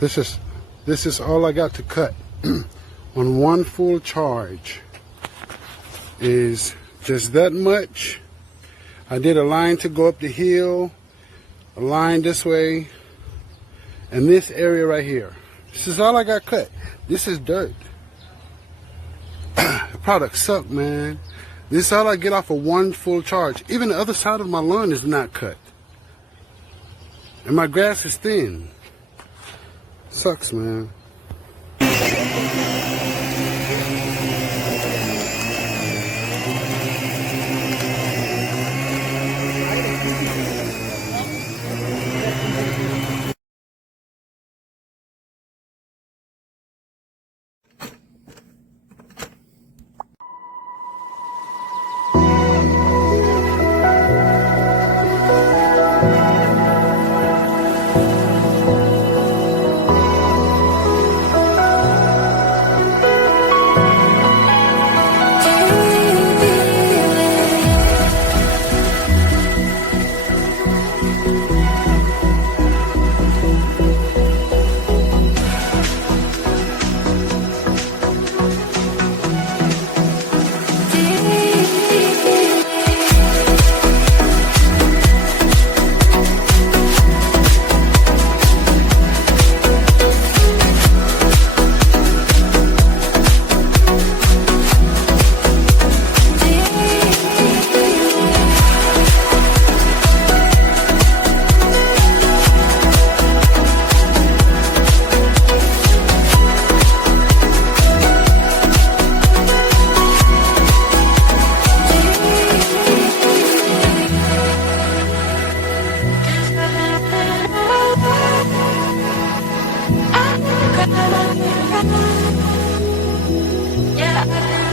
This is all I got to cut on one full charge. Is just that much. I did a line to go up the hill, a line this way, and this area right here. This is all I got cut. This is dirt. The product suck, man. This is all I get off of one full charge. Even the other side of my lawn is not cut. And my grass is thin. Sucks, man. Yeah.